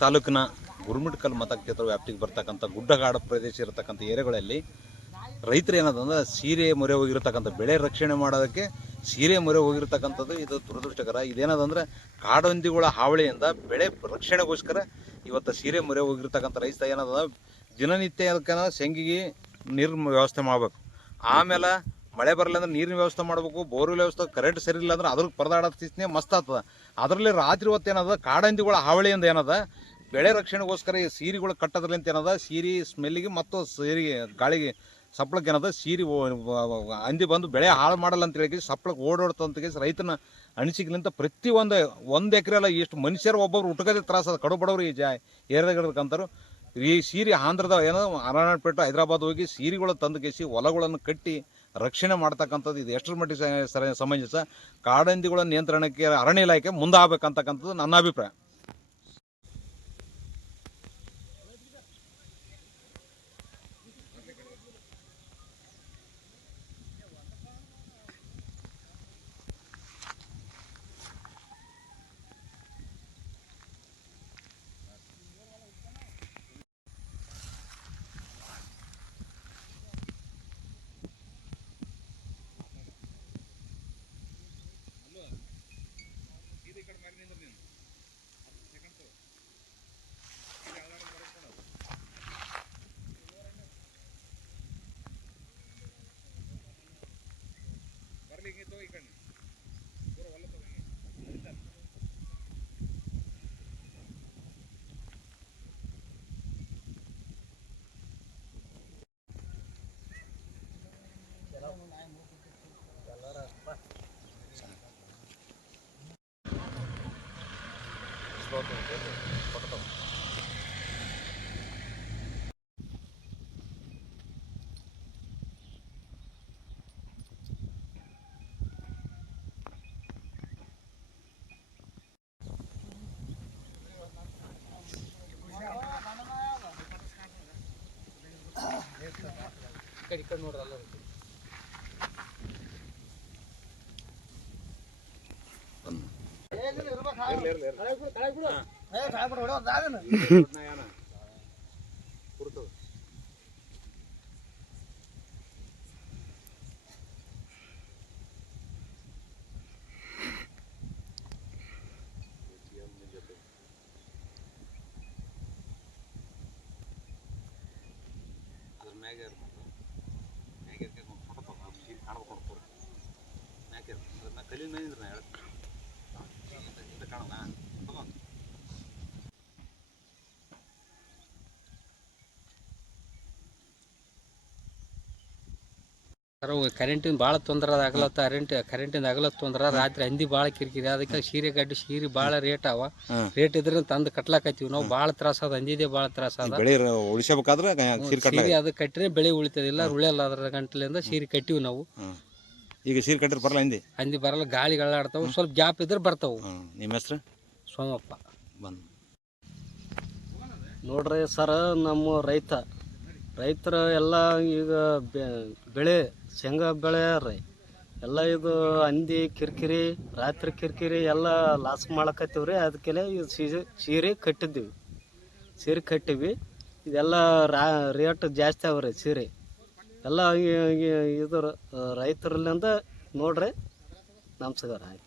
ತಾಲೂಕಿನ ಗುರುಮಿಟ್ಕಲ್ ಮತಕ್ಷೇತ್ರ ವ್ಯಾಪ್ತಿಗೆ ಬರ್ತಕ್ಕಂಥ ಗುಡ್ಡಗಾಡು ಪ್ರದೇಶ ಇರತಕ್ಕಂಥ ಏರಿಯಾಗಳಲ್ಲಿ ರೈತರು ಏನದಂದ್ರೆ ಸೀರೆ ಮೊರೆ ಹೋಗಿರ್ತಕ್ಕಂಥ ಬೆಳೆ ರಕ್ಷಣೆ ಮಾಡೋದಕ್ಕೆ ಸೀರೆ ಮೊರೆ ಹೋಗಿರ್ತಕ್ಕಂಥದ್ದು ಇದು ದುರದೃಷ್ಟಕರ. ಇದೇನದಂದ್ರೆ ಕಾಡಹಂದಿಗಳ ಹಾವಳಿಯಿಂದ ಬೆಳೆ ರಕ್ಷಣೆಗೋಸ್ಕರ ಇವತ್ತು ಸೀರೆ ಮೊರೆ ಹೋಗಿರ್ತಕ್ಕಂಥ ರೈತ ಏನದ ದಿನನಿತ್ಯ ಅದಕ್ಕೆ ಶೆಂಗಿಗೆ ನೀರಿನ ವ್ಯವಸ್ಥೆ ಮಾಡಬೇಕು. ಆಮೇಲೆ ಮಳೆ ಬರಲ್ಲ ಅಂದ್ರೆ ನೀರಿನ ವ್ಯವಸ್ಥೆ ಮಾಡಬೇಕು. ಬೋರ್ವೆಲ್ ವ್ಯವಸ್ಥೆ ಕರೆಂಟ್ ಸರಿ ಇಲ್ಲ ಅಂದ್ರೆ ಅದ್ರ ಪರದಾಡೋ ಮಸ್ತ್ ಆಗ್ತದೆ. ಅದರಲ್ಲಿ ರಾತ್ರಿ ಹೊತ್ತು ಏನದ ಕಾಡಹಂದಿಗಳ ಹಾವಳಿಯಿಂದ ಏನದ ಬೆಳೆ ರಕ್ಷಣೆಗೋಸ್ಕರ ಈ ಸೀರೆಗಳು ಕಟ್ಟೋದ್ರಿಂದ ಏನದ ಸೀರೆ ಸ್ಮೆಲ್ಲಿಗೆ ಮತ್ತು ಸೀರೆಗೆ ಗಾಳಿಗೆ ಸಪ್ಳಕ್ಕೆ ಏನದ ಸೀರೆ ಹಂದಿ ಬಂದು ಬೆಳೆ ಹಾಳು ಮಾಡಲ್ಲ ಅಂತ ಹೇಳಿ ಸಪ್ಳಕ್ಕೆ ಓಡಾಡ್ತಂತ ರೈತನ ಅನಿಸಿಕೆಲಿಂತ ಪ್ರತಿ ಒಂದು ಎಕರೆ ಅಲ್ಲ ಎಷ್ಟು ಮನುಷ್ಯರು ಒಬ್ಬೊಬ್ರು ಉಟ್ಕೋದೇ ತ್ರಾಸದ ಕಡು ಬಡವ್ರು ಈ ಏರಿಯಾದಾಗಿರ್ತಕ್ಕಂಥವ್ರು ಈ ಸೀರೆ ಆಂಧ್ರದ ಏನೋ ಅನಾನಪೇಟೆ ಹೈದರಾಬಾದ್ ಹೋಗಿ ಸೀರೆಗಳು ತಂದು ಕೇಸಿ ಹೊಲಗಳನ್ನು ಕಟ್ಟಿ ರಕ್ಷಣೆ ಮಾಡ್ತಕ್ಕಂಥದ್ದು ಇದು ಎಷ್ಟರ ಮಟ್ಟಿಗೆ ಸಮಂಜಸ. ಕಾಡಹಂದಿಗಳ ನಿಯಂತ್ರಣಕ್ಕೆ ಅರಣ್ಯ ಇಲಾಖೆ ಮುಂದಾಗಬೇಕಂತಕ್ಕಂಥದ್ದು ನನ್ನ ಅಭಿಪ್ರಾಯ. ఇక్కడ ನೋಡ್ರಲ್ಲ ಕರೆಂಟಿನ ಭಾಳ ತೊಂದರೆ ಆಗಲತ್ತ. ಕರೆಂಟಿಂದ ಆಗಲತ್ತ ತೊಂದ್ರೆ. ರಾತ್ರಿ ಹಂದಿ ಭಾಳ ಕಿರಿಕಿರಿ. ಅದಕ್ಕೆ ಸೀರೆ ಗಡ್ಡಿ ಸೀರೆ ಭಾಳ ರೇಟ್ ಅವ. ರೇಟ್ ಇದ್ರೆ ತಂದು ಕಟ್ಲಾಕತ್ತೀವಿ ನಾವು. ಭಾಳ ತ್ರಾಸ ಅದ. ಹಂದಿದೆ ಭಾಳ ತ್ರಾಸ ಅದ. ಸೀರೆ ಅದು ಕಟ್ಟಿದ್ರೆ ಬೆಳೆ ಉಳಿತದಿಲ್ಲ. ಉಳಿಯಲ್ಲ ಅದ್ರ ಗಂಟಲಿಂದ ಸೀರೆ ಕಟ್ಟಿವಿ ನಾವು. ಈಗ ಸೀರೆ ಕಟ್ಟಿದ್ರೆ ಬರಲ್ಲ ಹಂದಿ ಬರಲ್ಲ. ಗಾಳಿಗಳಾಡ್ತಾವ. ಸ್ವಲ್ಪ ಗ್ಯಾಪ್ ಇದ್ರೆ ಬರ್ತಾವು. ನಿಮ್ಮ ಹೆಸರು? ಸೋಮಪ್ಪ. ಬಂದು ನೋಡ್ರಿ ಸರ್, ನಮ್ಮ ರೈತರು ಎಲ್ಲ ಈಗ ಬೆಳೆ ಶೇಂಗಾ ಬೆಳೆಯಾರ್ರಿ ಎಲ್ಲ ಇದು ಹಂದಿ ಕಿರಿಕಿರಿ, ರಾತ್ರಿ ಕಿರಿಕಿರಿ ಎಲ್ಲ ಲಾಸ್ ಮಾಡಕತ್ತೀವಿ ರೀ. ಅದಕ್ಕೆಲ್ಲ ಇದು ಸೀರೆ ಕಟ್ಟಿವಿ. ಇದೆಲ್ಲ ರೇಟ್ ಜಾಸ್ತಿ ಅವ್ರಿ ಸೀರೆ ಎಲ್ಲ. ಇದು ರೈತರಲ್ಲಿಂದ ನೋಡ್ರಿ ನಮಸ್ಕಾರ. ಆಯ್ತು.